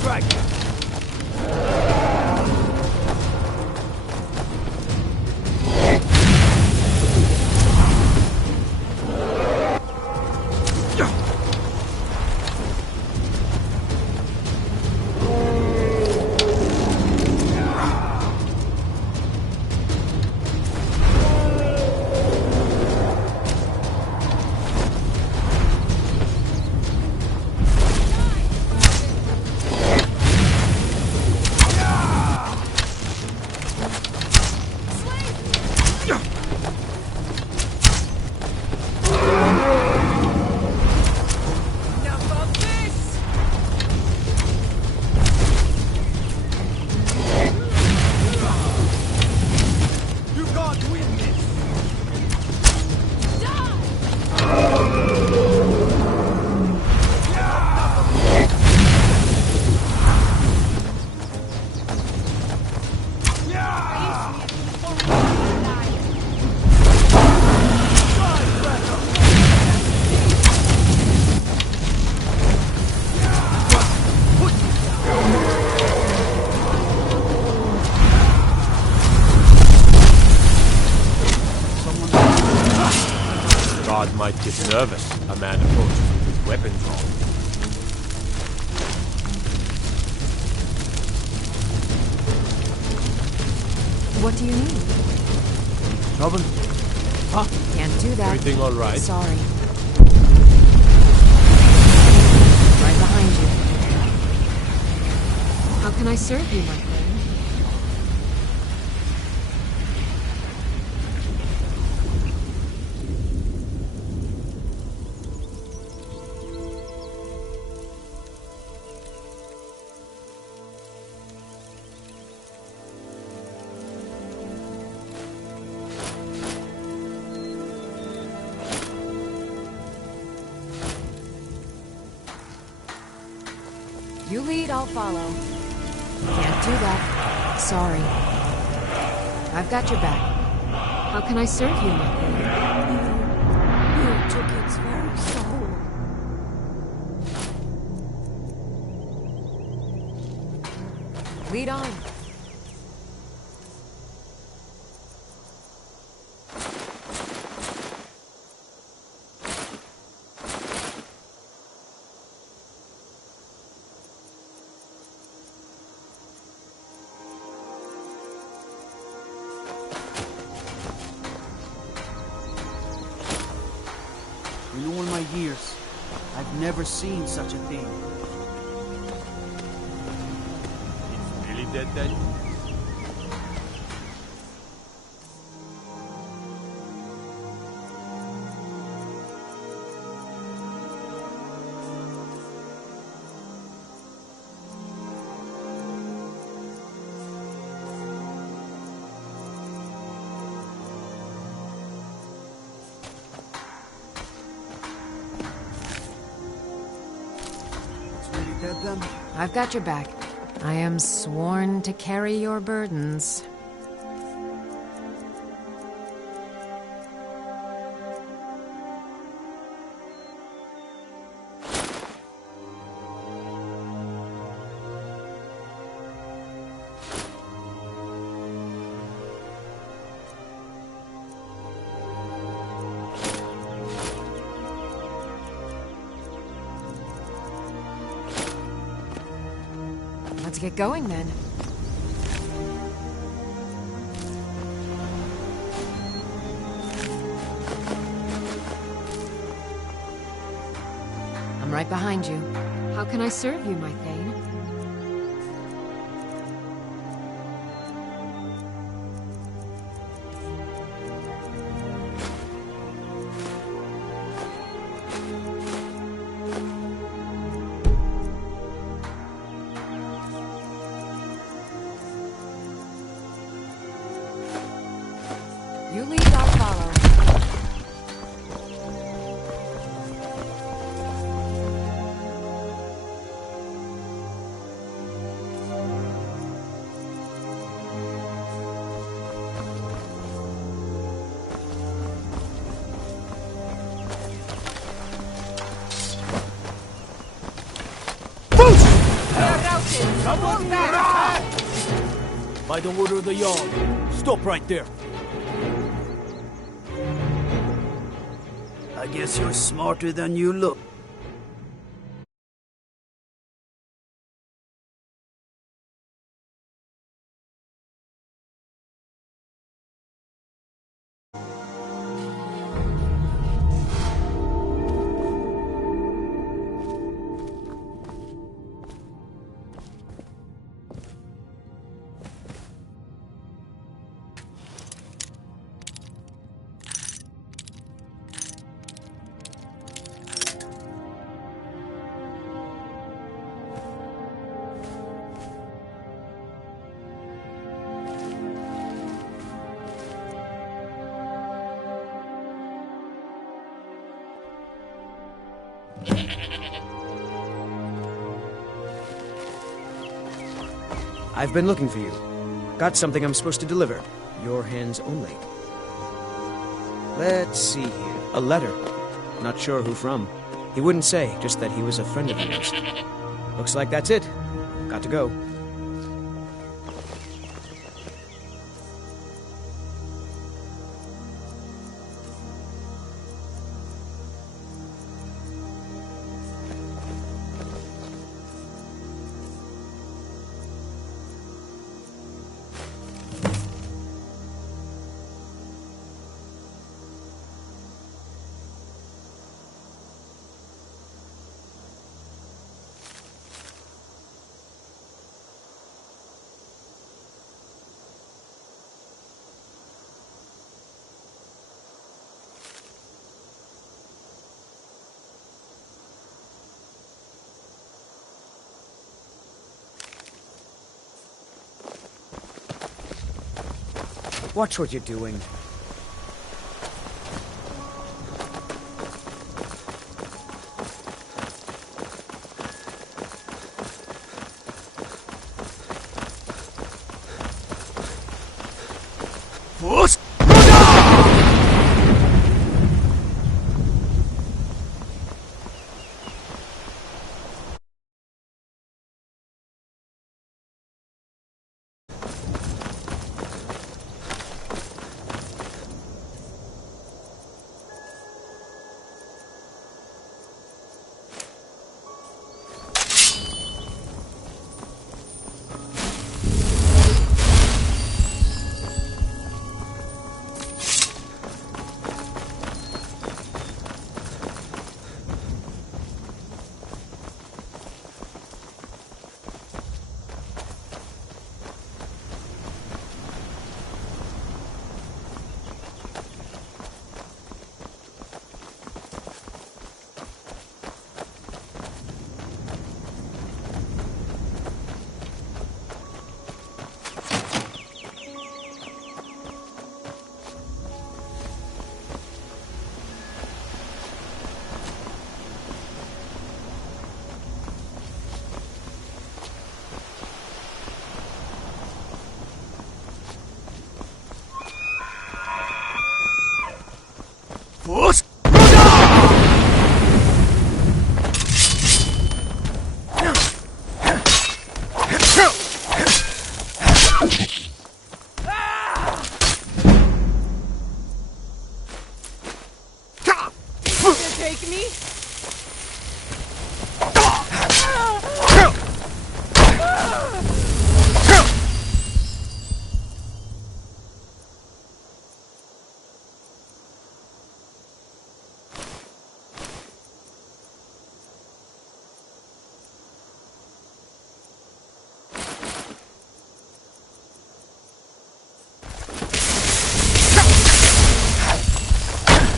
Strike! God might get nervous. A man approaches with his weapons on. What do you need? Trouble? Huh? Can't do that. Everything all right? Sorry. Right behind you. How can I serve you, my friend? You lead, I'll follow. Can't do that. Sorry. I've got your back. How can I serve you, my friend? You took its very soul. Lead on. In all my years, I've never seen such a thing. It's really dead then? Dead then? I've got your back. I am sworn to carry your burdens. Let's get going then. I'm right behind you. How can I serve you, my Thane? You lead, I'll follow. By the order of the Jarl, stop right there. I guess you're smarter than you look. I've been looking for you. Got something I'm supposed to deliver. Your hands only. Let's see here. A letter. Not sure who from. He wouldn't say, just that he was a friend of yours. Looks like that's it. Got to go. Watch what you're doing.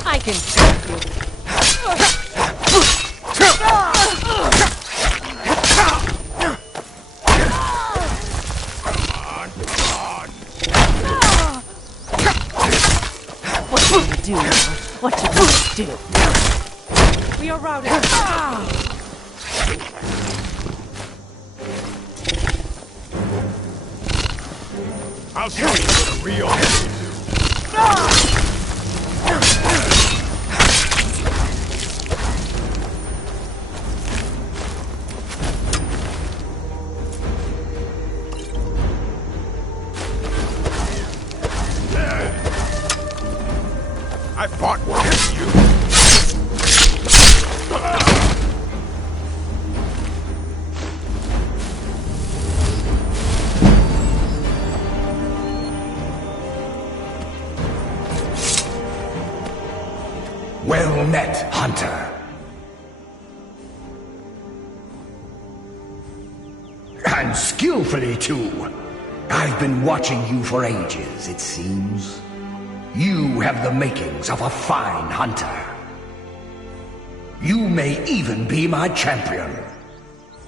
I can take you. What you gonna do now? What you gonna do? We are routed. I'll show you what a real I fought with you. Well met, Hunter. And skillfully, too. I've been watching you for ages, it seems. You have the makings of a fine hunter. You may even be my champion.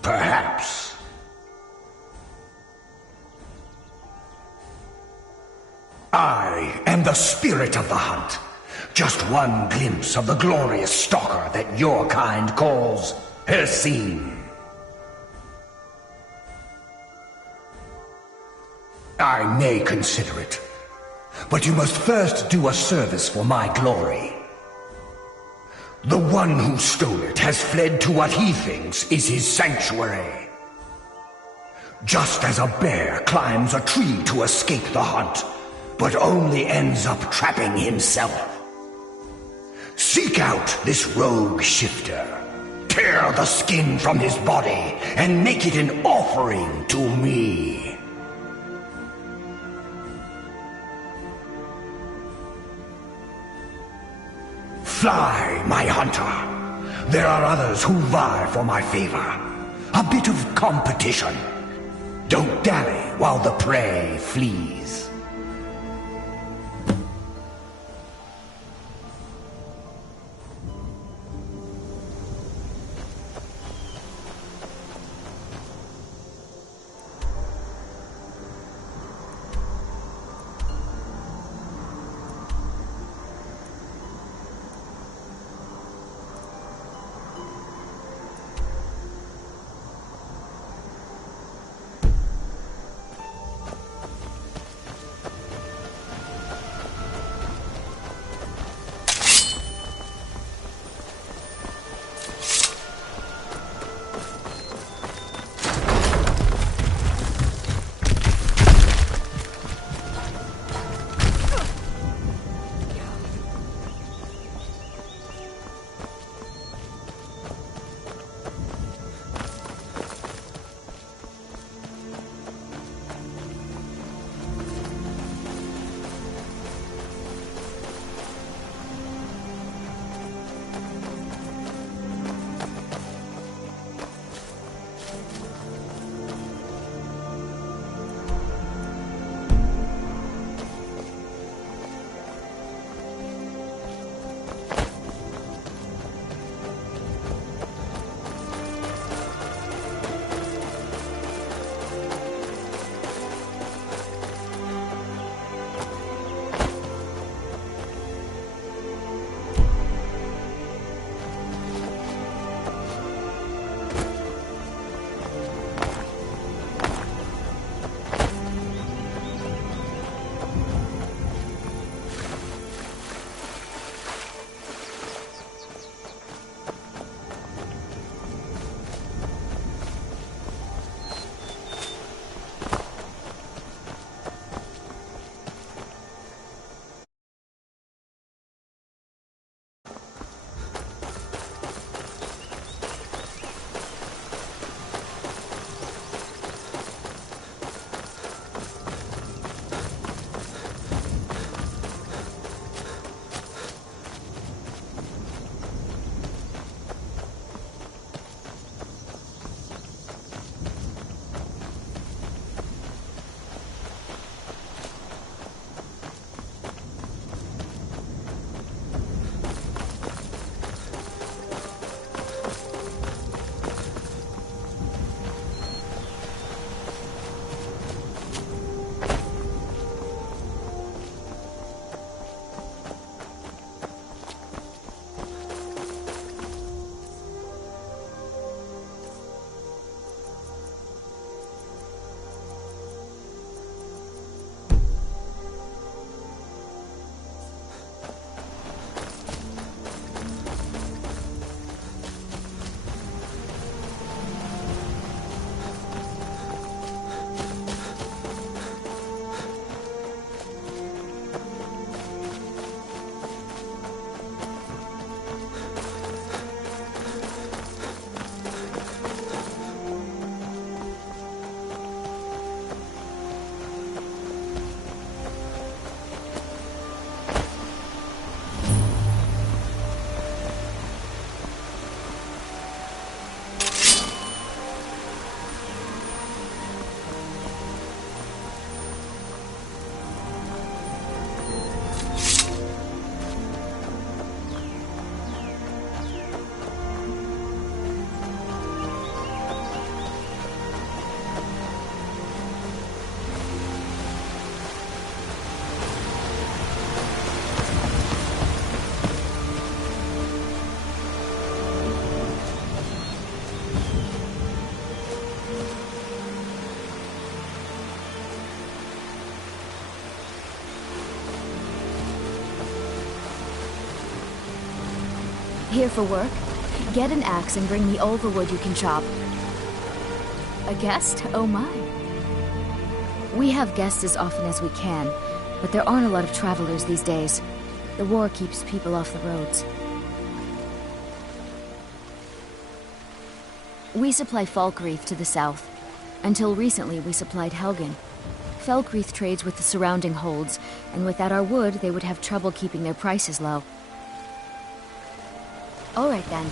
Perhaps. I am the spirit of the hunt. Just one glimpse of the glorious stalker that your kind calls Hercine. I may consider it, but you must first do a service for my glory. The one who stole it has fled to what he thinks is his sanctuary. Just as a bear climbs a tree to escape the hunt, but only ends up trapping himself. Seek out this rogue shifter. Tear the skin from his body and make it an offering to me. Fly, my hunter. There are others who vie for my favor. A bit of competition. Don't dally while the prey flees. Here for work? Get an axe and bring me all the wood you can chop. A guest? Oh my. We have guests as often as we can, but there aren't a lot of travelers these days. The war keeps people off the roads. We supply Falkreath to the south. Until recently, we supplied Helgen. Falkreath trades with the surrounding holds, and without our wood, they would have trouble keeping their prices low. All right then.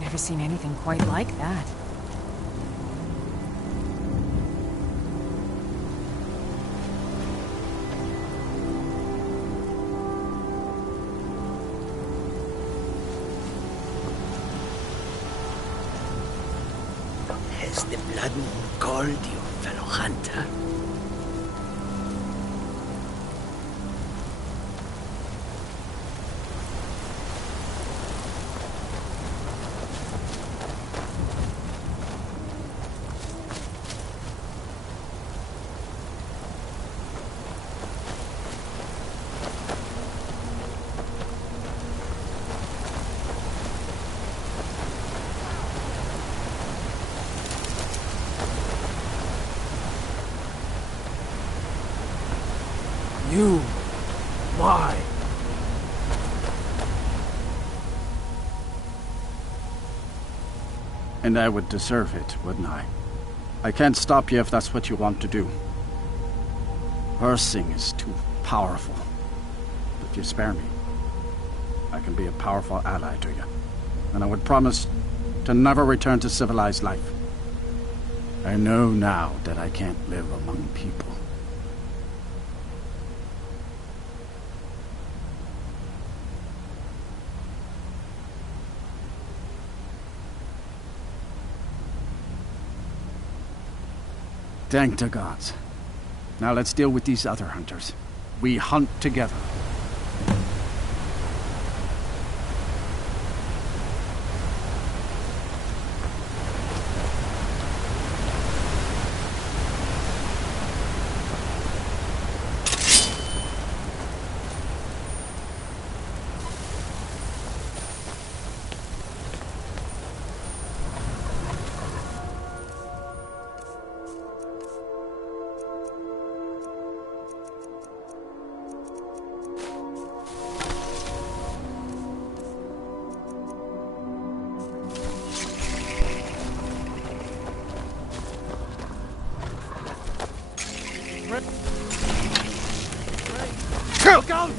Never seen anything quite like that. Has the blood moon called you, fellow hunter? You. My. And I would deserve it, wouldn't I? I can't stop you if that's what you want to do. Cursing is too powerful. If you spare me, I can be a powerful ally to you. And I would promise to never return to civilized life. I know now that I can't live among people. Thank the gods. Now let's deal with these other hunters. We hunt together. Look out!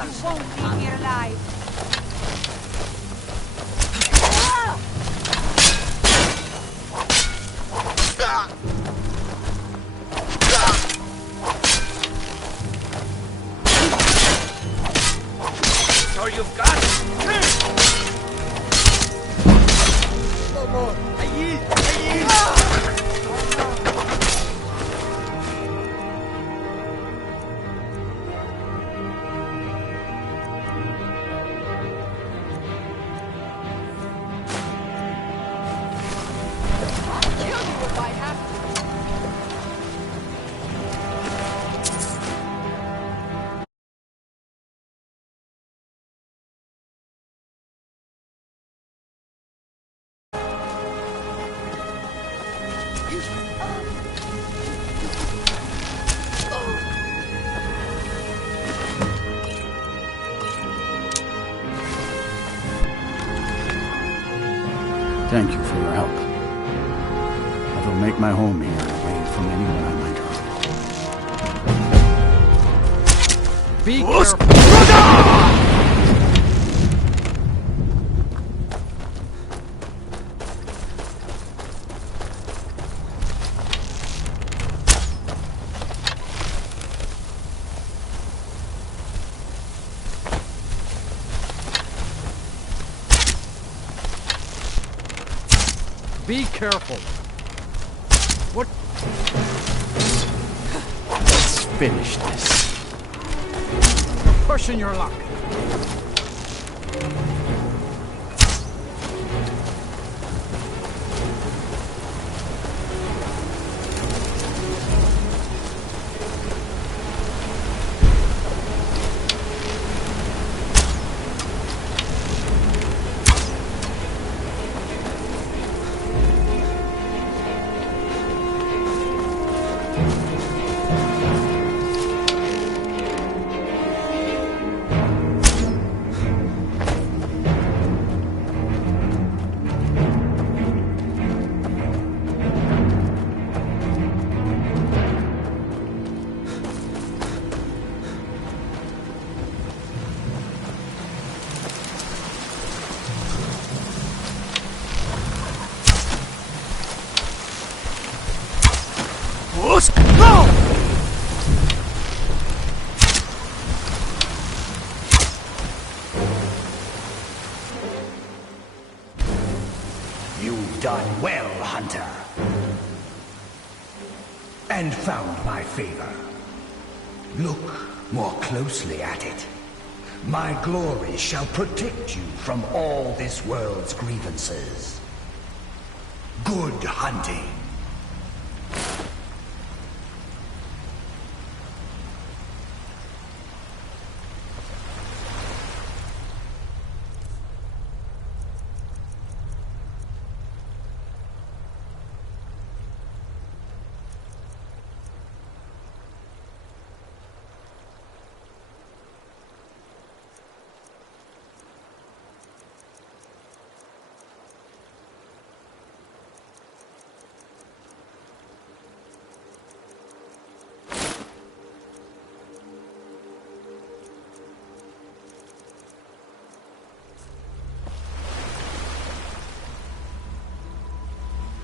You won't be here alive. All you've got? No more. I yield. Thank you for your help. I will make my home here, away from anyone I might hurt. Be careful! Be careful. What? Let's finish this. You're pushing your luck. You've done well, Hunter. And found my favor. Look more closely at it. My glory shall protect you from all this world's grievances. Good hunting.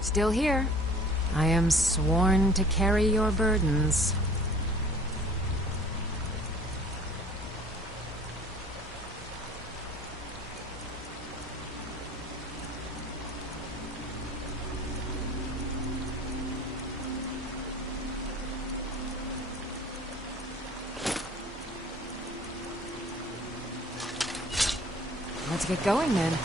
Still here. I am sworn to carry your burdens. Let's get going then.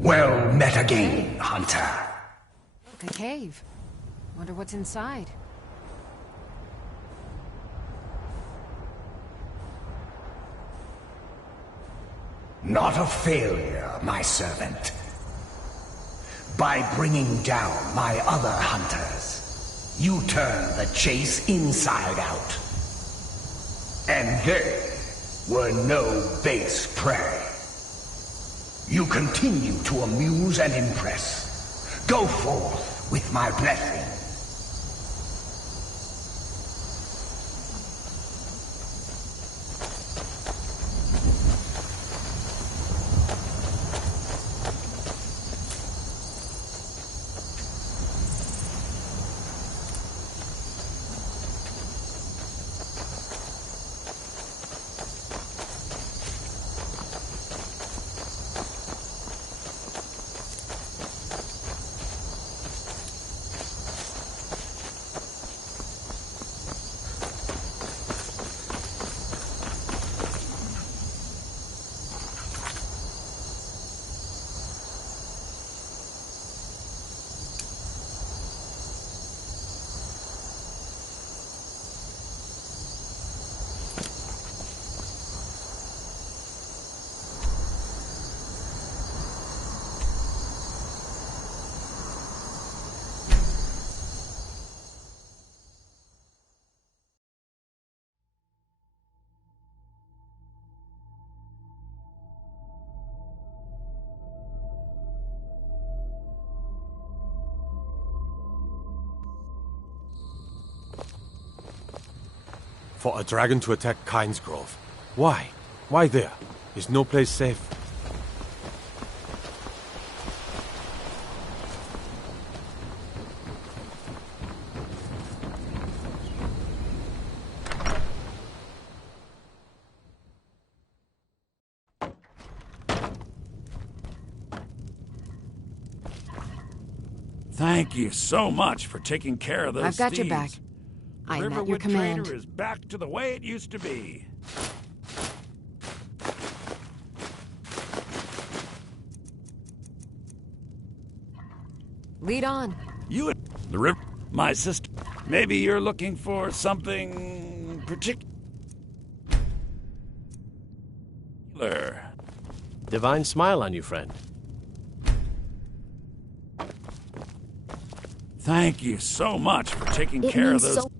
Well met again, Hunter. The cave. Wonder what's inside. Not a failure, my servant. By bringing down my other hunters, you turn the chase inside out. And they were no base prey. You continue to amuse and impress. Go forth with my blessing. For a dragon to attack Kyne's Grove. Why? Why there? Is no place safe? Thank you so much for taking care of those I've got your thieves. back. I am at your Riverwood command. Trader is back to the way it used to be. Lead on. You and the river, my sister. Maybe you're looking for something particular. Divine smile on you, friend. Thank you so much for taking It care of means those so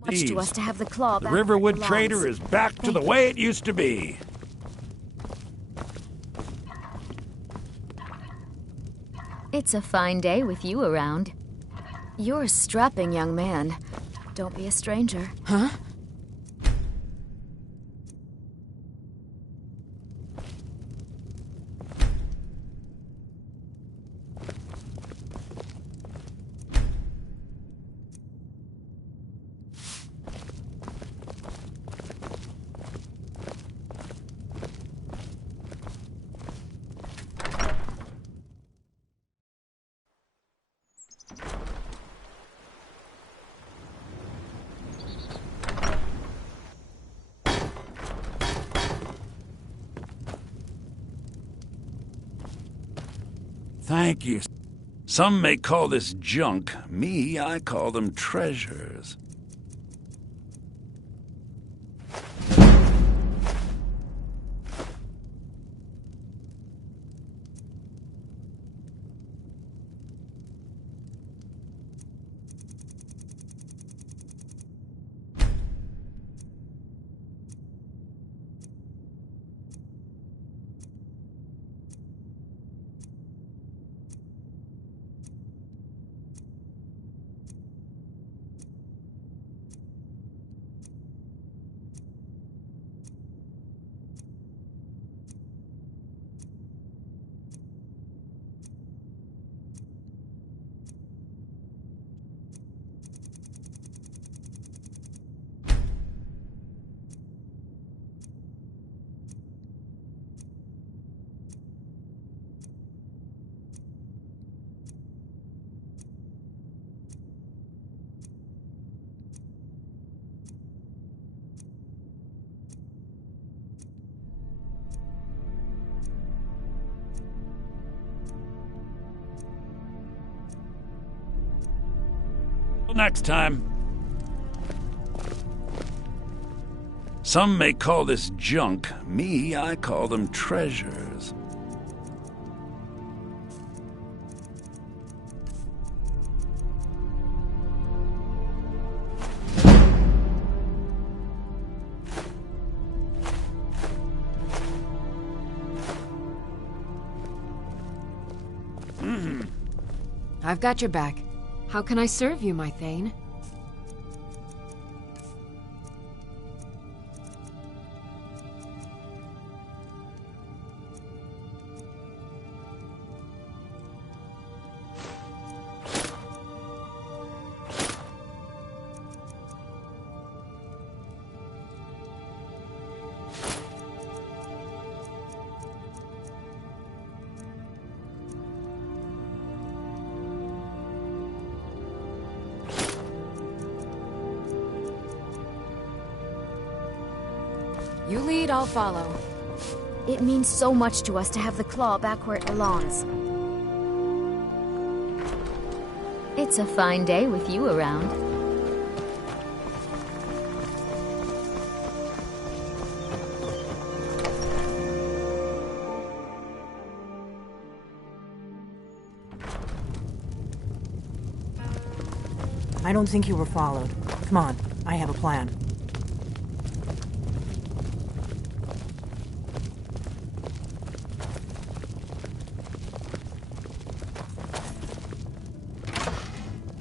much to thieves. us to have the claw The back where it Riverwood belongs. Trader is back to Thank the you. way it used to be. It's a fine day with you around. You're a strapping young man. Don't be a stranger. Huh? Thank you. Some may call this junk. Me, I call them treasures. Till next time. Some may call this junk. Me, I call them treasures. I've got your back. How can I serve you, my Thane? You lead, I'll follow. It means so much to us to have the claw back where it belongs. It's a fine day with you around. I don't think you were followed. Come on, I have a plan.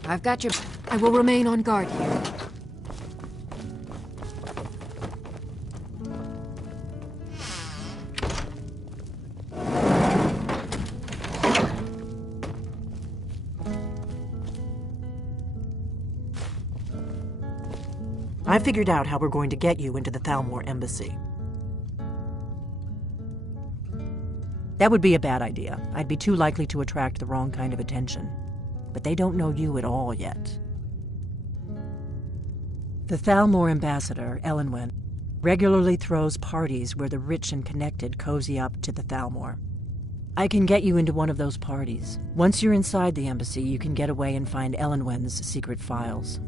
I've got your... I will remain on guard here. I figured out how we're going to get you into the Thalmor embassy. That would be a bad idea. I'd be too likely to attract the wrong kind of attention. But they don't know you at all yet. The Thalmor ambassador, Elenwen, regularly throws parties where the rich and connected cozy up to the Thalmor. I can get you into one of those parties. Once you're inside the embassy, you can get away and find Elenwen's secret files.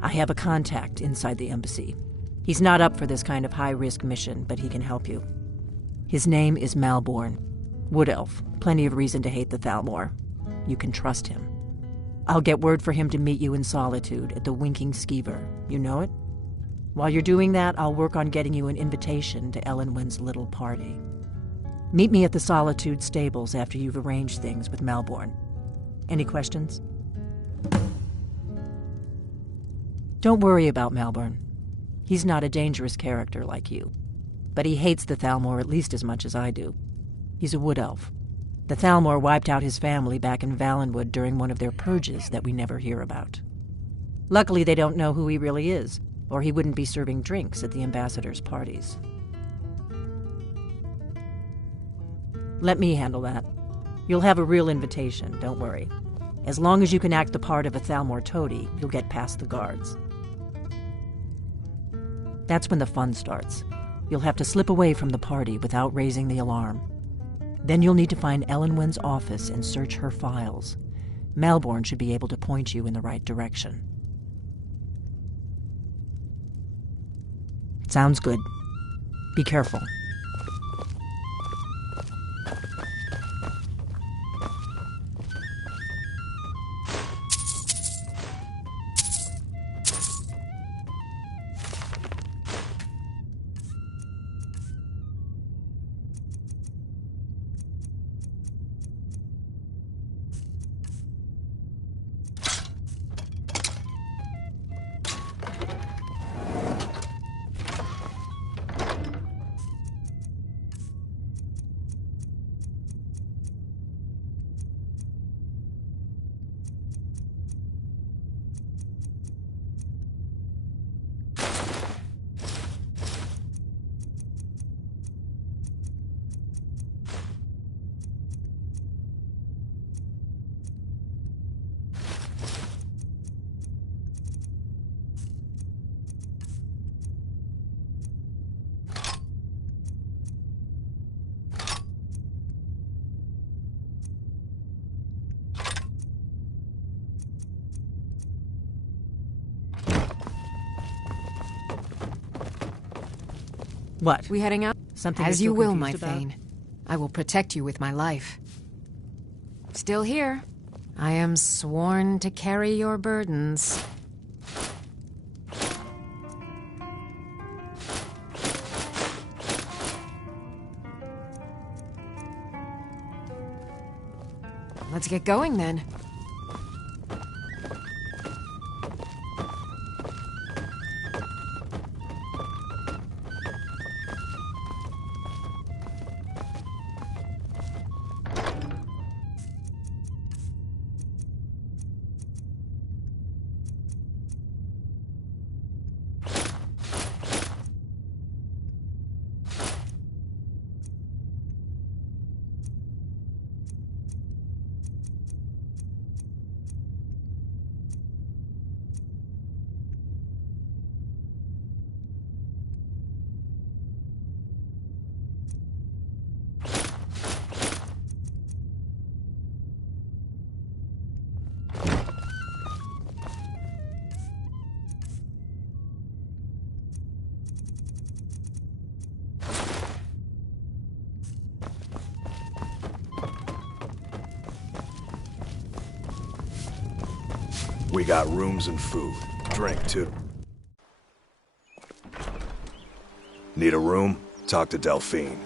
I have a contact inside the embassy. He's not up for this kind of high-risk mission, but he can help you. His name is Malborn. Wood Elf. Plenty of reason to hate the Thalmor. You can trust him. I'll get word for him to meet you in Solitude at the Winking Skeever. You know it? While you're doing that, I'll work on getting you an invitation to Elenwen's little party. Meet me at the Solitude stables after you've arranged things with Malborn. Any questions? Don't worry about Malborn. He's not a dangerous character like you. But he hates the Thalmor at least as much as I do. He's a wood elf. The Thalmor wiped out his family back in Valenwood during one of their purges that we never hear about. Luckily, they don't know who he really is, or he wouldn't be serving drinks at the ambassador's parties. Let me handle that. You'll have a real invitation, don't worry. As long as you can act the part of a Thalmor toady, you'll get past the guards. That's when the fun starts. You'll have to slip away from the party without raising the alarm. Then you'll need to find Elenwen's office and search her files. Malborn should be able to point you in the right direction. Sounds good. Be careful. What? We heading out? Something As you're you still will, my confused about? Thane. I will protect you with my life. Still here. I am sworn to carry your burdens. Let's get going then. We got rooms and food. Drink, too. Need a room? Talk to Delphine.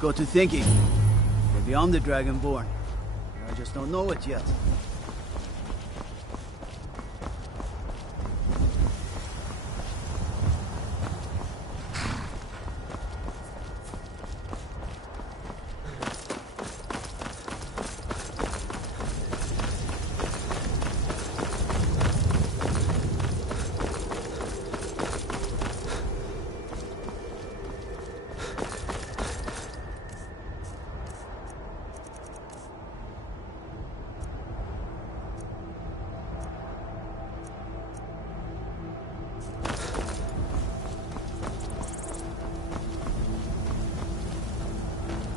Got to thinking. Maybe I'm the Dragonborn. I just don't know it yet.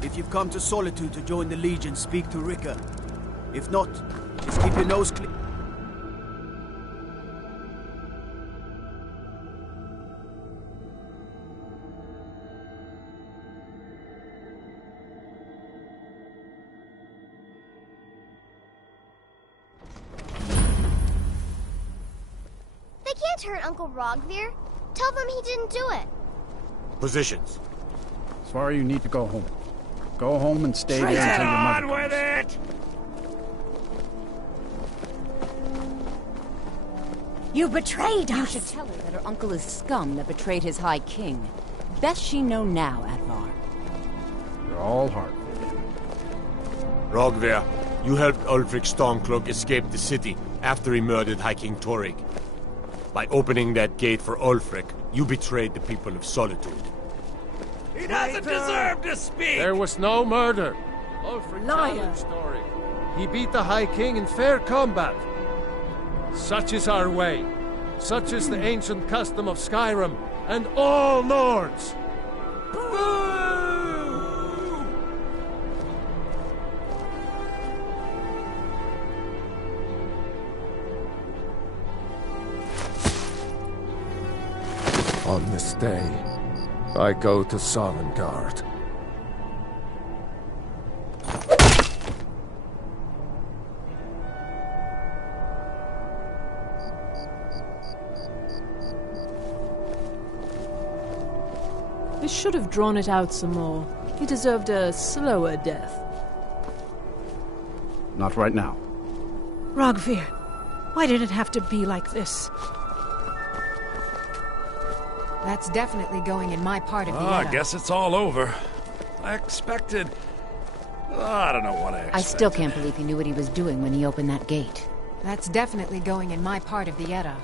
If you've come to Solitude to join the Legion, speak to Rika. If not, just keep your nose clean. They can't hurt Uncle Rogvir. Tell them he didn't do it. Positions. Svar, you need to go home. Go home and stay there until your mother comes. With it! You betrayed us! You should tell her that her uncle is scum that betrayed his High King. Best she know now, Advar. You're all heart. Rogver, you helped Ulfric Stormcloak escape the city after he murdered High King Torrig. By opening that gate for Ulfric, you betrayed the people of Solitude. He doesn't deserve to speak! There was no murder. Ulfric challenged Torrig. He beat the High King in fair combat. Such is our way. Such is the ancient custom of Skyrim and all Nords. On this day, I go to Sovngarde. I should have drawn it out some more. He deserved a slower death. Not right now. Rogvir, why did it have to be like this? That's definitely going in my part of the I Edda. guess it's all over. I expected... I don't know what I expected. I still can't believe he knew what he was doing when he opened that gate. That's definitely going in my part of the Edda.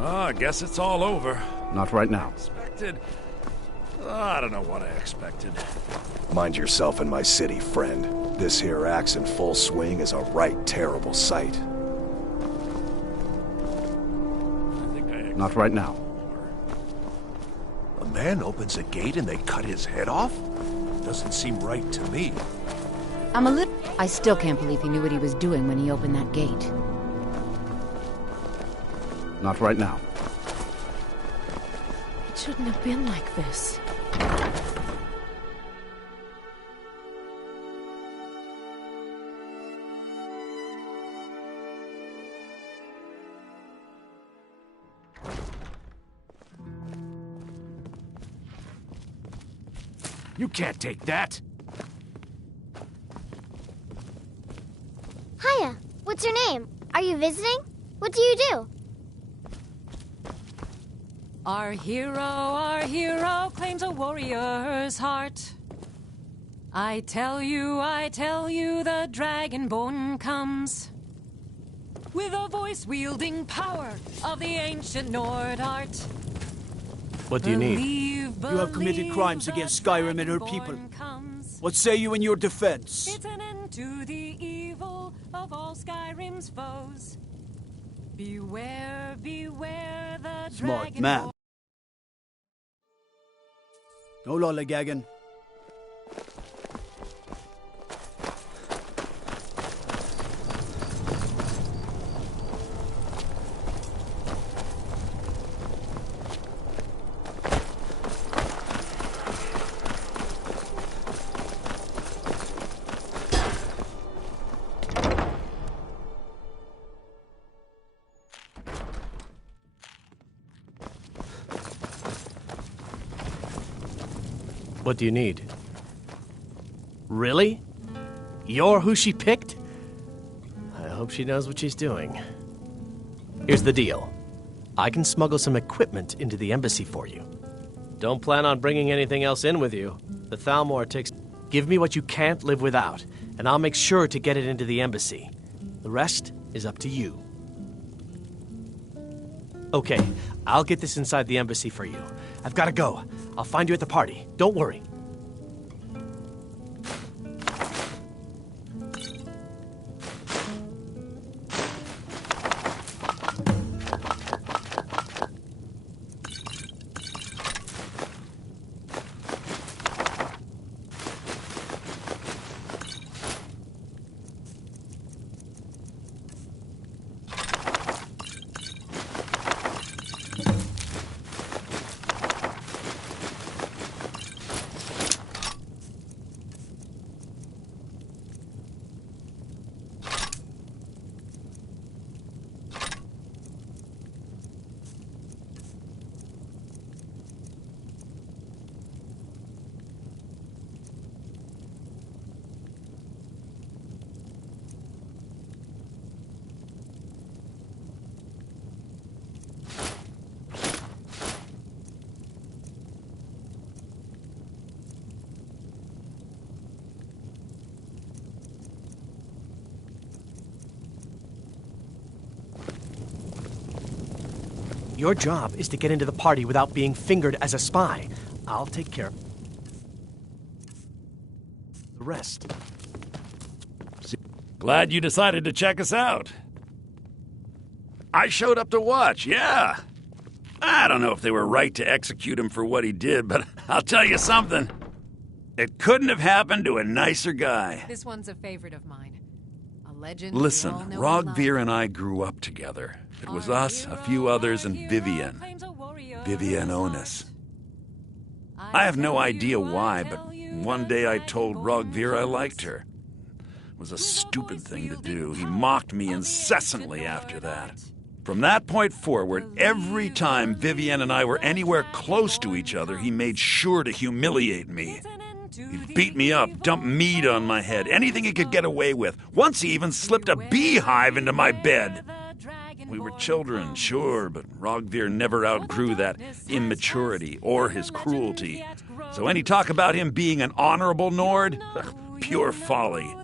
I guess it's all over. Not right now. Expected... I don't know what I expected. Mind yourself in my city, friend. This here axe in full swing is a right terrible sight. Not right now. A man opens a gate and they cut his head off? Doesn't seem right to me. I still can't believe he knew what he was doing when he opened that gate. Not right now. It shouldn't have been like this. You can't take that. Hiya, what's your name? Are you visiting? What do you do? Our hero claims a warrior's heart. I tell you, the Dragonborn comes. With a voice-wielding power of the ancient Nord art. What do you need? You have committed crimes against Skyrim and her people. What say you in your defense? It's an end to the evil of all Skyrim's foes. Beware, beware the Smart dragon. man. No lollygagging. What do you need? Really? You're who she picked? I hope she knows what she's doing. Here's the deal. I can smuggle some equipment into the embassy for you. Don't plan on bringing anything else in with you. The Thalmor takes... Give me what you can't live without, and I'll make sure to get it into the embassy. The rest is up to you. Okay, I'll get this inside the embassy for you. I've got to go. I'll find you at the party. Don't worry. Your job is to get into the party without being fingered as a spy. I'll take care of the rest. Glad you decided to check us out. I showed up to watch, yeah. I don't know if they were right to execute him for what he did, but I'll tell you something. It couldn't have happened to a nicer guy. This one's a favorite of mine. A legend. Listen, Rogvir and I grew up together. It was us, a few others, and Vivienne. Vivienne Onus. I have no idea why, but one day I told Rogvir I liked her. It was a stupid thing to do. He mocked me incessantly after that. From that point forward, every time Vivienne and I were anywhere close to each other, he made sure to humiliate me. He'd beat me up, dump meat on my head, anything he could get away with. Once he even slipped a beehive into my bed. We were children, sure, but Rogvir never outgrew that immaturity or his cruelty. So any talk about him being an honorable Nord? Pure folly.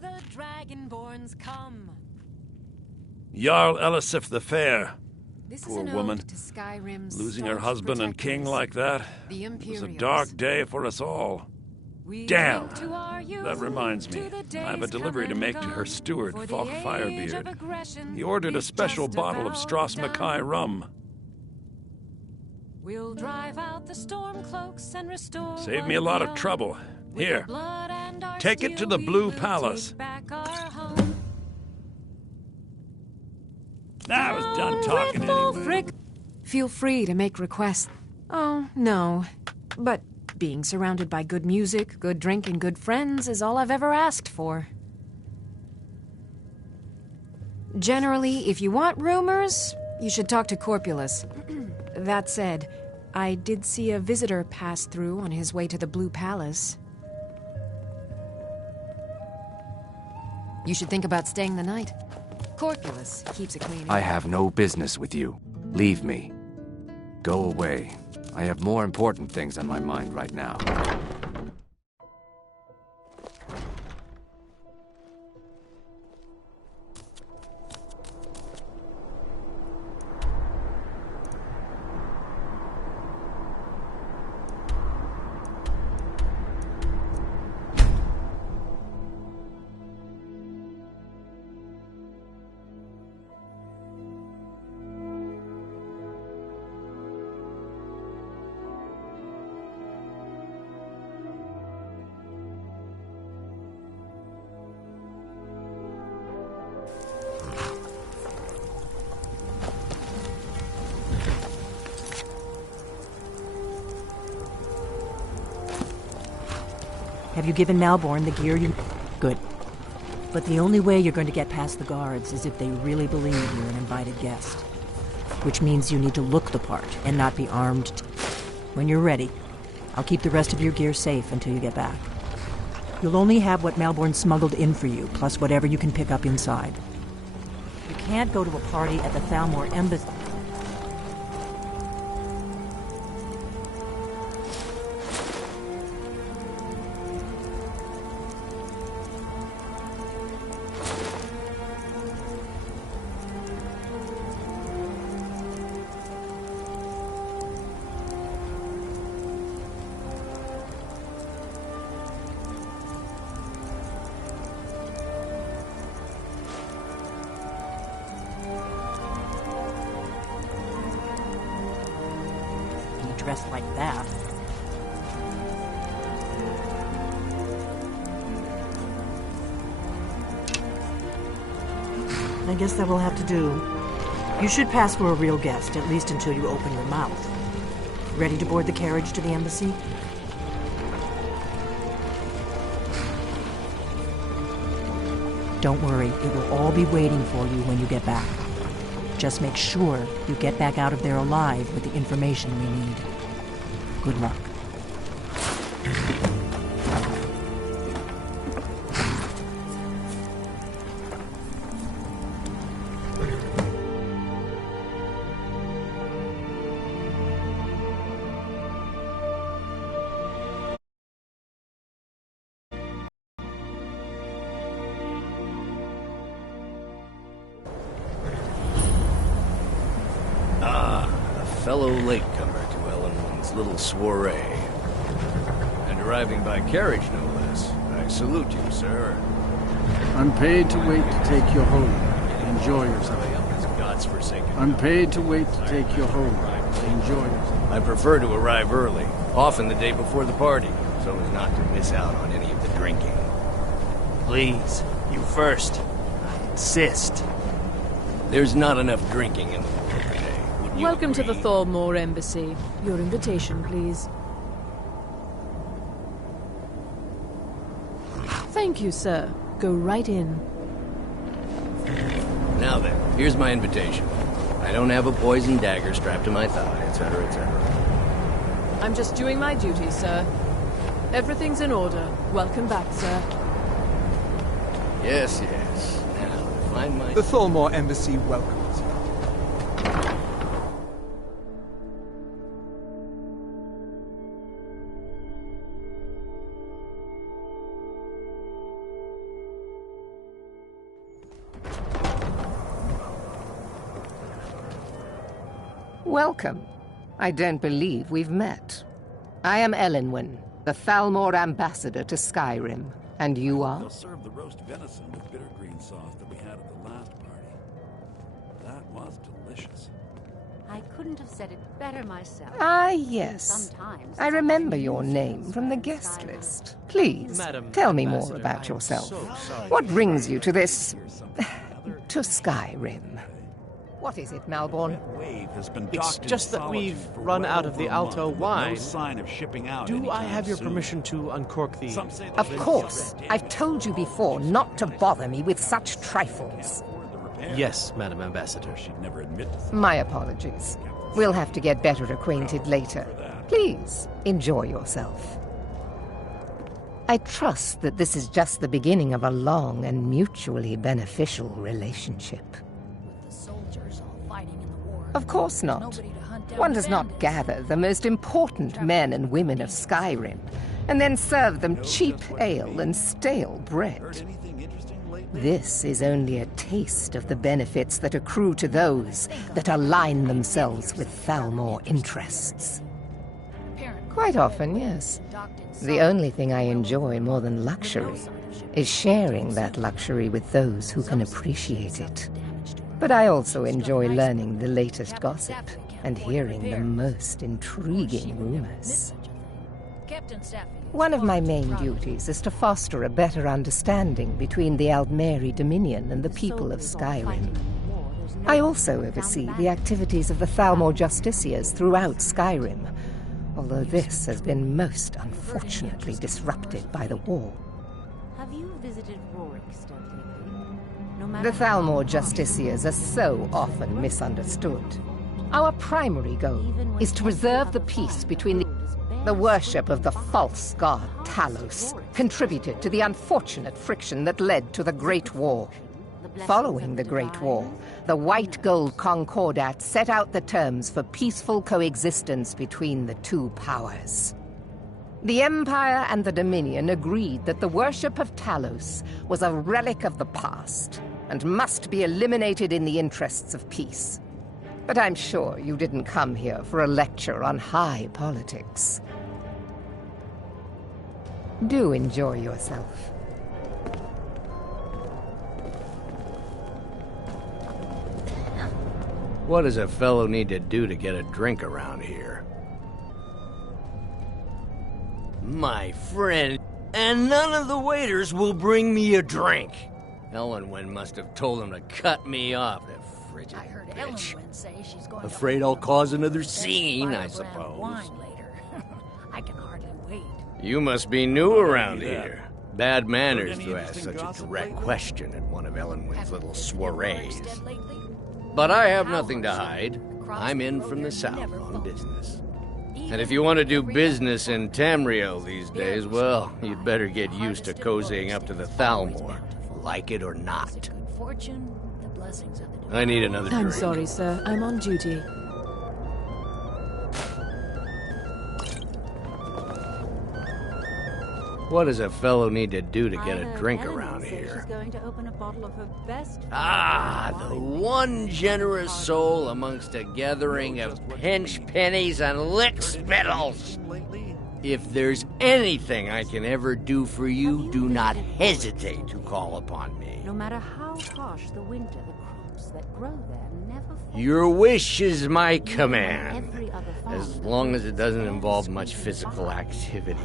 Jarl Elisif the Fair. Poor woman. Losing her husband and king like that. It was a dark day for us all. Damn! That reminds me. I have a delivery to make to her steward, Falk Firebeard. He ordered a special bottle of Strass Mackay rum. We'll drive out the storm cloaks and restore. Saved me a lot of trouble. Here, take it to the Blue Palace. I was done talking anyway. Feel free to make requests. Oh, no. But being surrounded by good music, good drink, and good friends is all I've ever asked for. Generally, if you want rumors, you should talk to Corpulus. That said, I did see a visitor pass through on his way to the Blue Palace. You should think about staying the night. Corpulus keeps it clean. I have no business with you. Leave me. Go away. I have more important things on my mind right now. Have you given Malborn the gear you... Good. But the only way you're going to get past the guards is if they really believe you're an invited guest. Which means you need to look the part and not be armed. When you're ready, I'll keep the rest of your gear safe until you get back. You'll only have what Malborn smuggled in for you, plus whatever you can pick up inside. You can't go to a party at the Thalmor Embassy. Dressed like that. I guess that will have to do. You should pass for a real guest, at least until you open your mouth. Ready to board the carriage to the embassy? Don't worry, it will all be waiting for you when you get back. Just make sure you get back out of there alive with the information we need. Good luck. Fellow latecomer to Ellenwood's little soiree. And arriving by carriage, no less. I salute you, sir. I'm paid to wait to take you home. Enjoy yourself. God's forsaken. I'm paid to wait to take you home. Enjoy yourself. I prefer to arrive early, often the day before the party, so as not to miss out on any of the drinking. Please, you first. I insist. There's not enough drinking in the world today. Welcome to the Thalmor Embassy. Your invitation, please. Thank you, sir. Go right in. Now then, here's my invitation. I don't have a poison dagger strapped to my thigh, etc., etc. I'm just doing my duty, sir. Everything's in order. Welcome back, sir. Yes, yes. Now, find my... The Thalmor Embassy welcomes you. Welcome. I don't believe we've met. I am Elenwen, the Thalmor ambassador to Skyrim. And you are? They'll serve the roast venison with bitter green sauce that we had at the last party. That was delicious. I couldn't have said it better myself. Ah, yes. I remember your name from the guest list. Please, tell me more about yourself. What brings you to this... to Skyrim? What is it, Malborn? It's just that we've run out of the Alto wine. No sign of shipping out. Do I have your permission to uncork the... Of course. I've told you before not to bother me with such trifles. Yes, Madam Ambassador. She'd never admit to... My apologies. We'll have to get better acquainted later. Please, enjoy yourself. I trust that this is just the beginning of a long and mutually beneficial relationship. Of course not. One does not gather the most important men and women of Skyrim and then serve them cheap ale and stale bread. This is only a taste of the benefits that accrue to those that align themselves with Thalmor interests. Quite often, yes. The only thing I enjoy more than luxury is sharing that luxury with those who can appreciate it. But I also enjoy learning the latest gossip and hearing the most intriguing rumors. One of my main duties is to foster a better understanding between the Aldmeri Dominion and the people of Skyrim. I also oversee the activities of the Thalmor Justiciars throughout Skyrim, although this has been most unfortunately disrupted by the war. Have you visited Rorikstead lately? The Thalmor Justiciars are so often misunderstood. Our primary goal is to preserve the peace between the... The worship of the false god Talos contributed to the unfortunate friction that led to the Great War. Following the Great War, the White Gold Concordat set out the terms for peaceful coexistence between the two powers. The Empire and the Dominion agreed that the worship of Talos was a relic of the past and must be eliminated in the interests of peace. But I'm sure you didn't come here for a lecture on high politics. Do enjoy yourself. What does a fellow need to do to get a drink around here? My friend, and none of the waiters will bring me a drink. Elenwen must have told them to cut me off, that frigid I heard bitch. Elenwen say she's going Afraid I'll cause another scene, I suppose. Wine later. I can hardly wait. You must be new around here. Bad manners to ask such a direct question at one of Elenwen's little soirees. But I have nothing to hide. I'm in from the south on business. And if you want to do business in Tamriel these days, well, you'd better get used to cozying up to the Thalmor, like it or not. I need another drink. I'm sorry, sir. I'm on duty. What does a fellow need to do to get a drink around here? She's going to open a bottle of her best. The one generous soul amongst a gathering of pinch pennies and lick spittles. If there's anything I can ever do for you, do not hesitate to call upon me. No matter how harsh the winter, the crops that grow there never fall. Your wish is my command. As long as it doesn't involve much physical activity.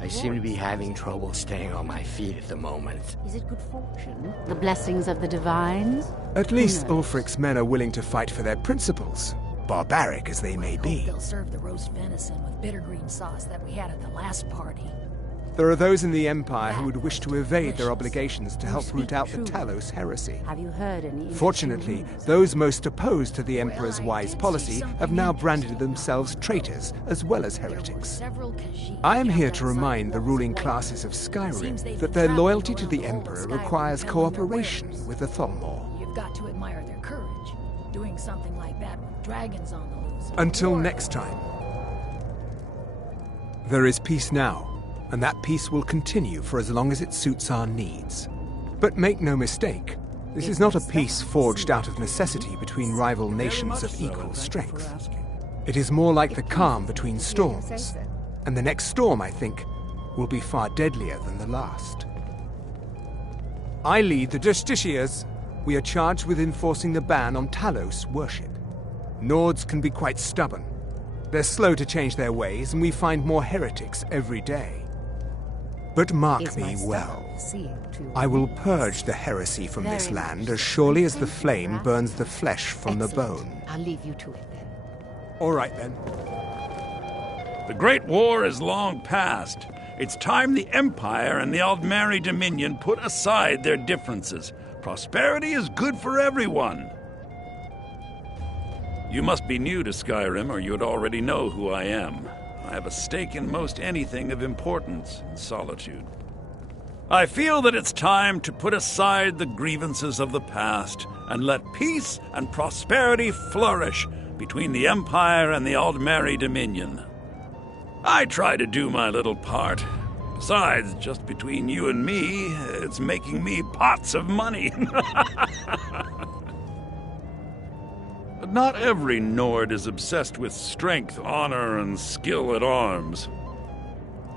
I seem to be having trouble staying on my feet at the moment. Is it good fortune? The blessings of the divines? At least Ulfric's men are willing to fight for their principles, barbaric as they may be. They'll serve the roast venison with bitter green sauce that we had at the last party. There are those in the Empire who would wish to evade their obligations to help root out the Talos heresy. Have you heard any? Fortunately, those most opposed to the Emperor's wise policy have now branded themselves traitors as well as heretics. I am here to remind the ruling classes of Skyrim that their loyalty to the Emperor requires cooperation with the Thalmor. You've got to admire their courage, doing something like that with dragons on the loose. Until next time. There is peace now. And that peace will continue for as long as it suits our needs. But make no mistake, this is not a peace forged out of necessity between rival nations of equal strength. It is more like the calm between storms. And the next storm, I think, will be far deadlier than the last. I lead the Justiciars. We are charged with enforcing the ban on Talos worship. Nords can be quite stubborn. They're slow to change their ways, and we find more heretics every day. But mark me well. I will purge the heresy from this land as surely as the flame burns the flesh from the bone. I'll leave you to it then. All right then. The Great War is long past. It's time the Empire and the Aldmeri Dominion put aside their differences. Prosperity is good for everyone. You must be new to Skyrim, or you'd already know who I am. I have a stake in most anything of importance in Solitude. I feel that it's time to put aside the grievances of the past and let peace and prosperity flourish between the Empire and the Aldmeri Dominion. I try to do my little part. Besides, just between you and me, it's making me pots of money. But not every Nord is obsessed with strength, honor, and skill at arms.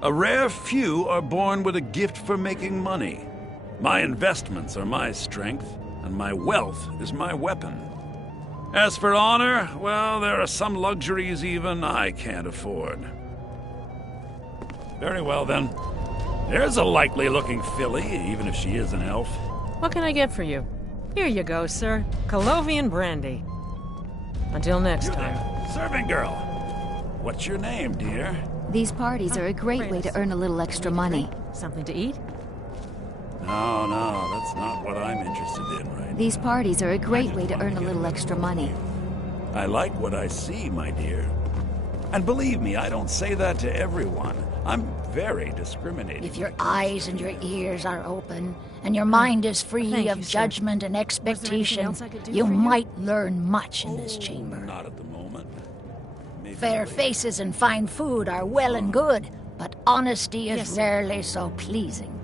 A rare few are born with a gift for making money. My investments are my strength, and my wealth is my weapon. As for honor, well, there are some luxuries even I can't afford. Very well, then. There's a likely-looking filly, even if she is an elf. What can I get for you? Here you go, sir. Colovian brandy. Until next time. Serving girl. What's your name, dear? These parties are a great way to earn a little extra money. Something to eat? No, that's not what I'm interested in right now. These parties are a great way to earn a little extra money. I like what I see, my dear. And believe me, I don't say that to everyone. I'm very discriminating. If your eyes and your ears are open, and your mind is free Thank of you, sir. judgment and Was there anything expectation, else I could do you for you? might learn much in this chamber. Not at the moment. Maybe Fair later. faces and fine food are well and good, but honesty is Yes, sir. rarely so pleasing.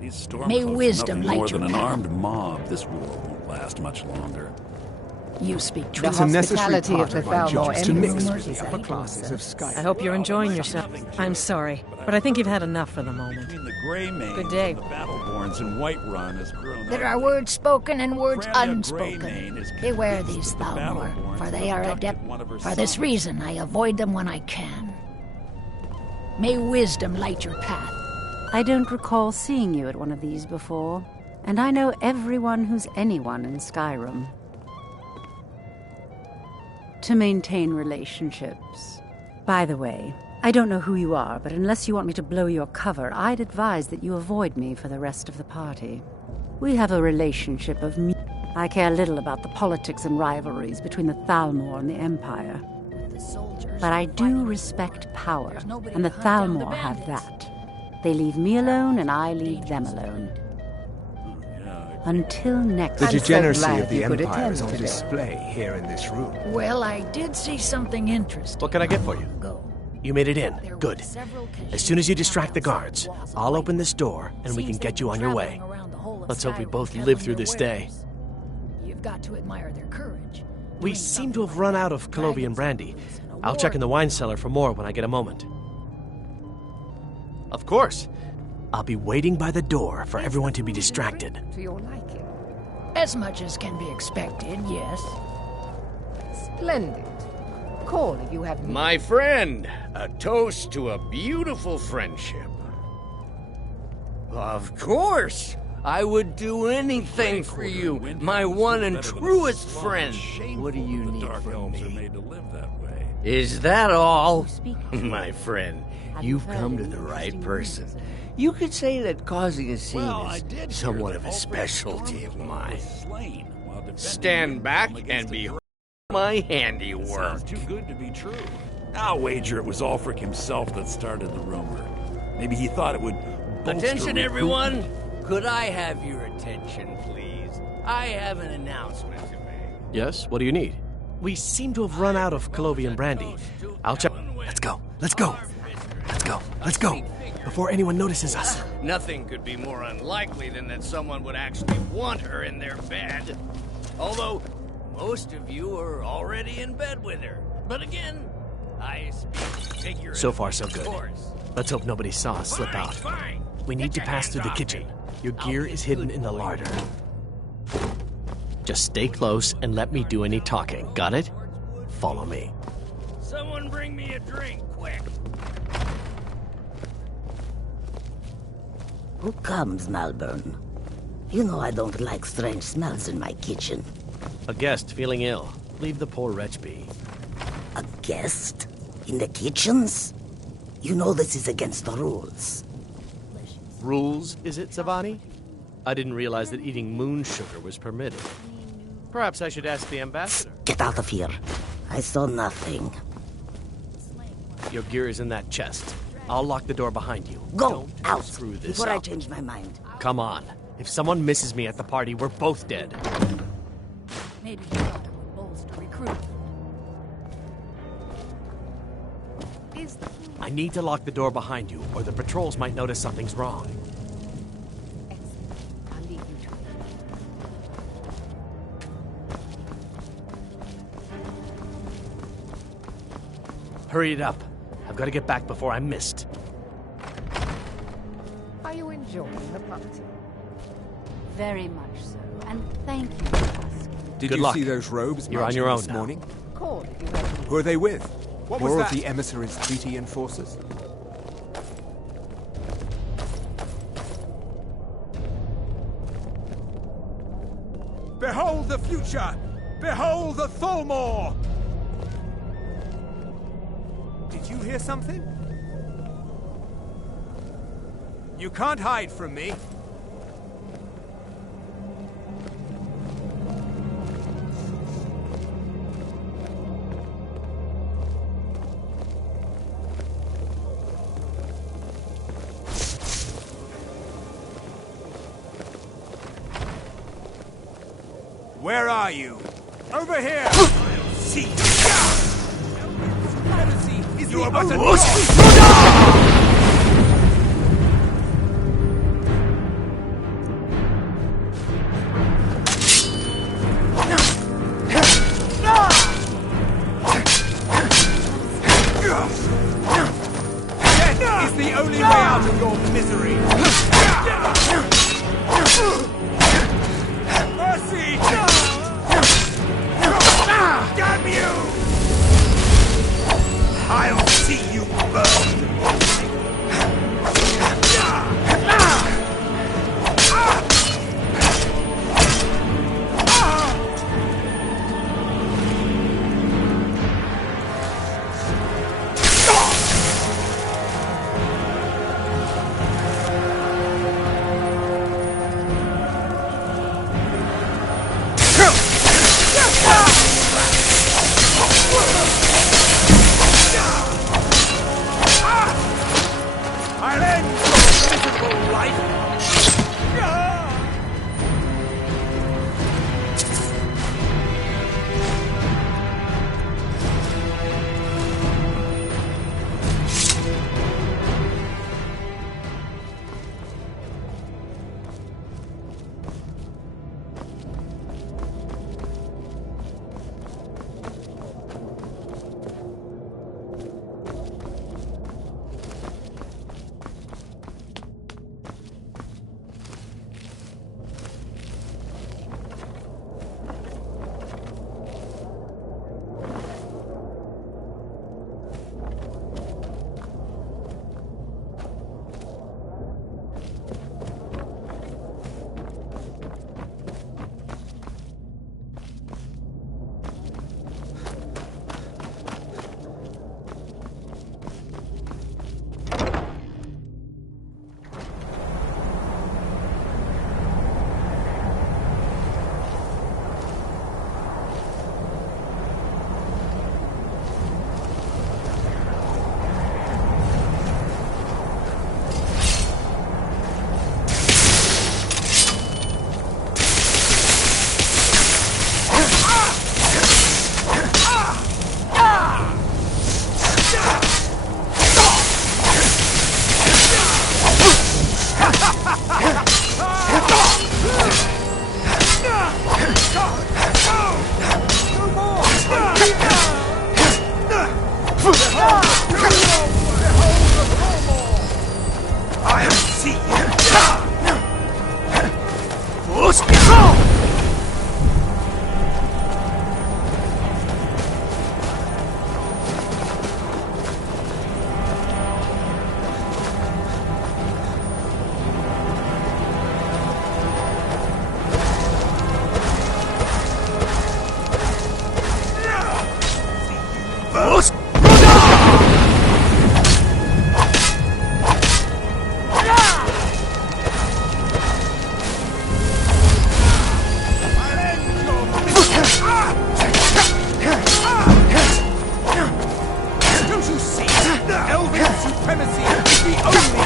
These stormcloaks May are wisdom nothing light more your than an path. armed mob. This war won't last much longer. You speak The truth. It's a necessary hospitality part of the of my job Thalmor to mix Embassy with is the upper a classes of Skyrim. I hope you're enjoying yourself. I'm sorry, but I think you've had enough for the moment. Between the Grey Manes Good day. and the Battleborns in Whiterun has grown There up. are words spoken and words Freya unspoken. Greymane is Beware convinced these that the Thalmor, Battleborns for they have are abducted adept. one of her For this sons. reason, I avoid them when I can. May wisdom light your path. I don't recall seeing you at one of these before, and I know everyone who's anyone in Skyrim. To maintain relationships. By the way, I don't know who you are, but unless you want me to blow your cover, I'd advise that you avoid me for the rest of the party. We have a relationship of I care little about the politics and rivalries between the Thalmor and the Empire. But I do respect power, and the Thalmor have that. They leave me alone, and I leave them alone. Until next The I'm so degeneracy glad of the you could Empire attend is on today. display here in this room. Well, I did see something interesting. What can I get for you? You made it in. Good. As soon as you distract the guards, I'll open this door and we can get you on your way. Let's hope we both live through this day. You've got to admire their courage. We seem to have run out of Colovian brandy. I'll check in the wine cellar for more when I get a moment. Of course. I'll be waiting by the door for everyone to be distracted. To your liking. As much as can be expected, yes. Splendid. Call if you have need. My friend, a toast to a beautiful friendship. Of course! I would do anything for you, my one and truest friend. What do you need from me? Is that all? My friend, you've come to the right person. You could say that causing a scene is somewhat of a specialty of mine. Stand back and behold my handiwork. Sounds too good to be true. I'll wager it was Ulfric himself that started the rumor. Maybe he thought it would bolster Attention, recruitment. everyone! Could I have your attention, please? I have an announcement to make. Yes? What do you need? We seem to have run out of Colovian brandy. I'll check. Let's go. Let's go. Let's go. Let's go. Before anyone notices us. Nothing could be more unlikely than that someone would actually want her in their bed. Although, most of you are already in bed with her. But again, I speak figuratively. So far, so good. Of course. Let's hope nobody saw us slip out. Fine. We need to pass through the kitchen. Your gear is hidden in the larder. Just stay close and let me do any talking. Got it? Follow me. Someone bring me a drink, quick. Who comes, Malburn? You know I don't like strange smells in my kitchen. A guest feeling ill. Leave the poor wretch be. A guest? In the kitchens? You know this is against the rules. Rules, is it, Savani? I didn't realize that eating moon sugar was permitted. Perhaps I should ask the ambassador. Get out of here. I saw nothing. Your gear is in that chest. I'll lock the door behind you. Go Don't out screw this before I up. change my mind. Come on. If someone misses me at the party, we're both dead. Maybe he thought it would bolster recruitment. I need to lock the door behind you, or the patrols might notice something's wrong. I'll leave you to it. Hurry it up. I've got to get back before I'm missed. Are you enjoying the party? Very much so, and thank you for asking. Did Good you luck. see those robes You're on marching your own this now. morning? Call if you have need. Who are they with? What was More that? of the emissaries' treaty enforcers? Behold the future! Behold the Thalmor! Did you hear something? You can't hide from me. Where are you? Over here! See. You are but a Death is the only way out of your misery. Mercy! Damn you! I'll see you burn! I'll end your miserable life! I'll see you! Don't you see? Elven supremacy is the only...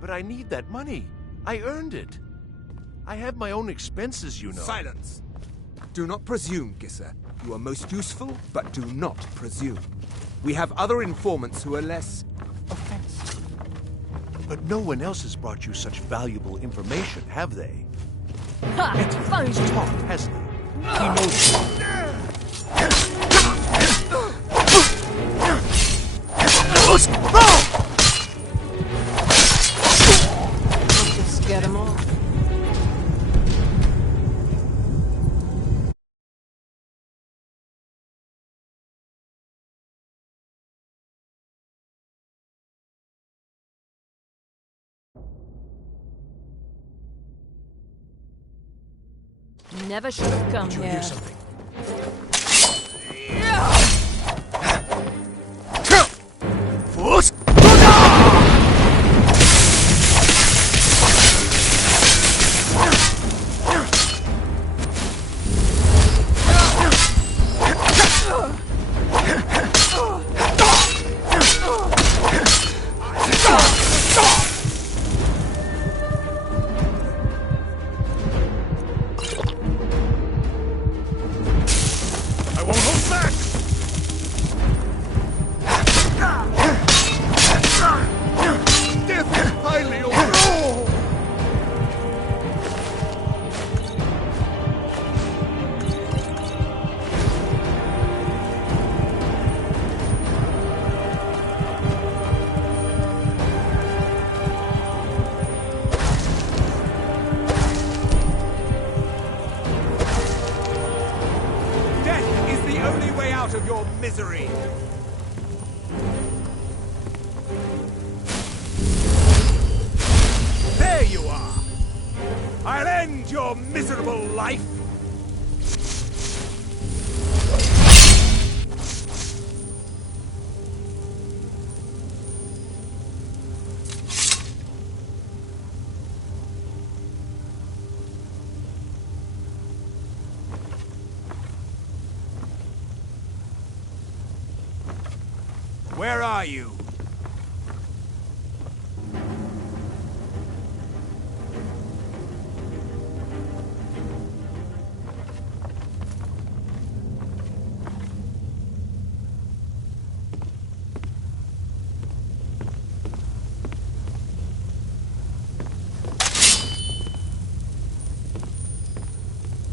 But I need that money. I earned it. I have my own expenses, you know. Silence! Do not presume, Gisser. You are most useful, but do not presume. We have other informants who are less offensive. But no one else has brought you such valuable information, have they? Ha! He's talked, hasn't he? He knows. Just get him off. Never should have come Did you here. hear something? I won't hold back! Death is highly over. Death is the only way out of your misery. There you are. I'll end your miserable life. Where are you?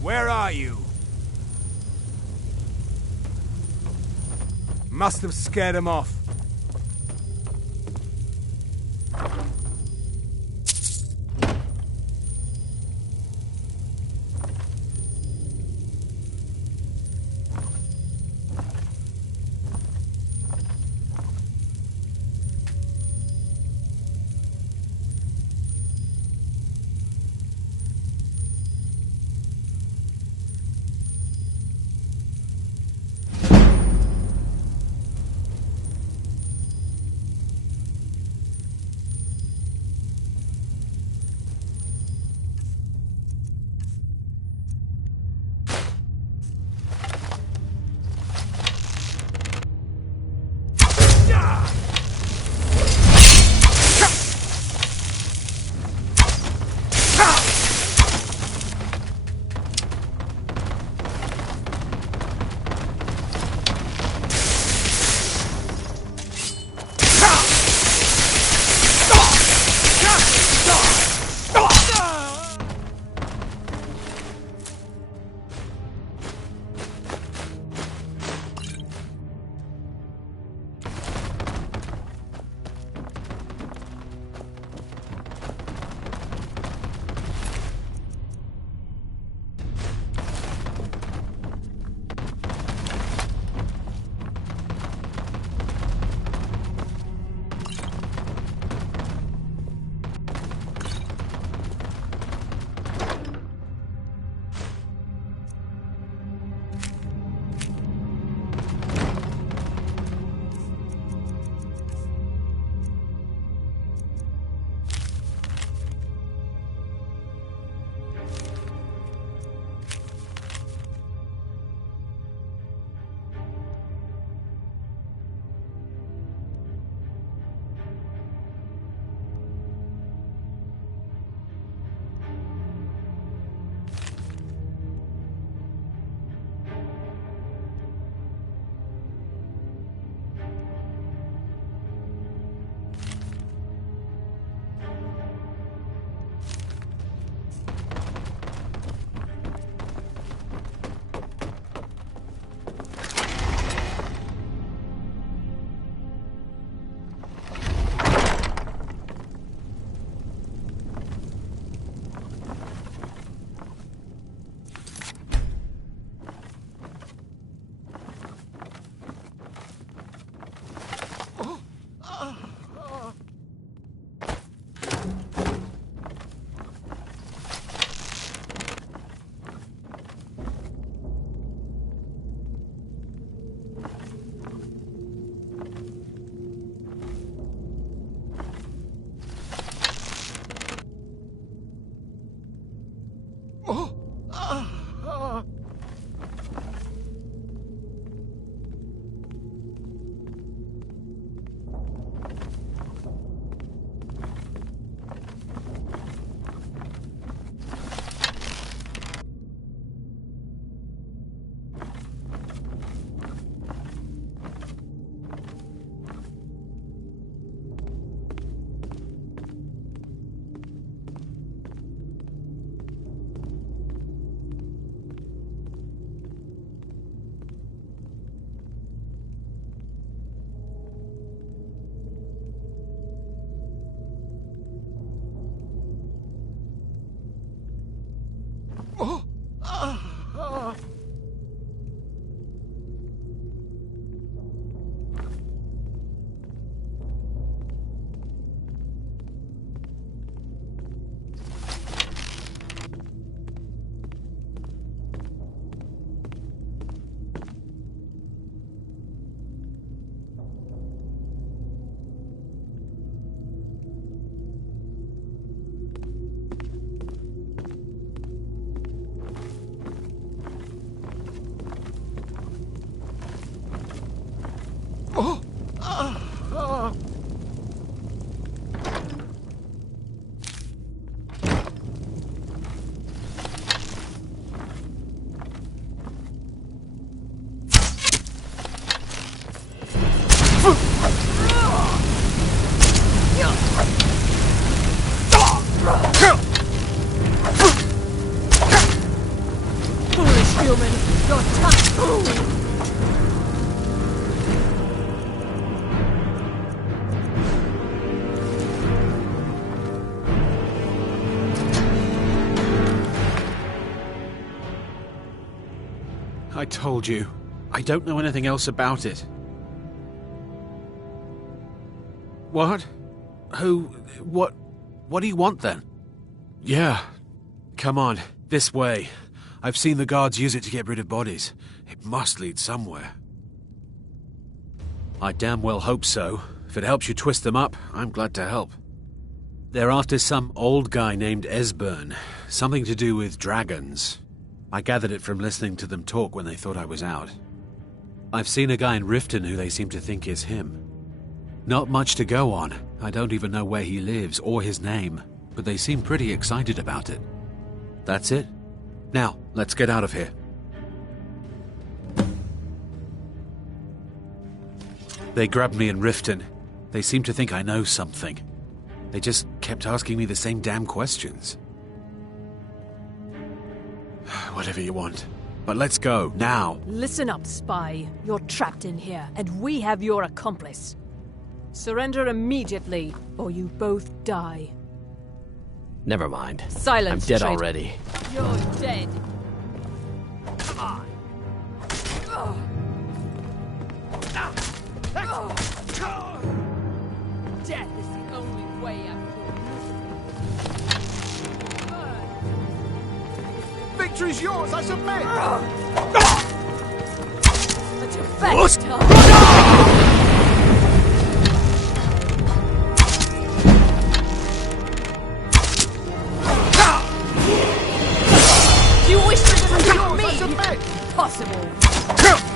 Where are you? Must have scared him off. I told you. I don't know anything else about it. What? Who? What do you want then? Yeah. Come on, this way. I've seen the guards use it to get rid of bodies. It must lead somewhere. I damn well hope so. If it helps you twist them up, I'm glad to help. They're after some old guy named Esbern. Something to do with dragons. I gathered it from listening to them talk when they thought I was out. I've seen a guy in Riften who they seem to think is him. Not much to go on. I don't even know where he lives or his name, but they seem pretty excited about it. That's it. Now, let's get out of here. They grabbed me in Riften. They seem to think I know something. They just kept asking me the same damn questions. Whatever you want. But let's go, now. Listen up, spy. You're trapped in here, and we have your accomplice. Surrender immediately, or you both die. Never mind. Silence, I'm dead traitor. already. You're dead. Come on. Death is the only way out. Victory's yours, I submit! Let your face die. You wish to defeat me? Impossible.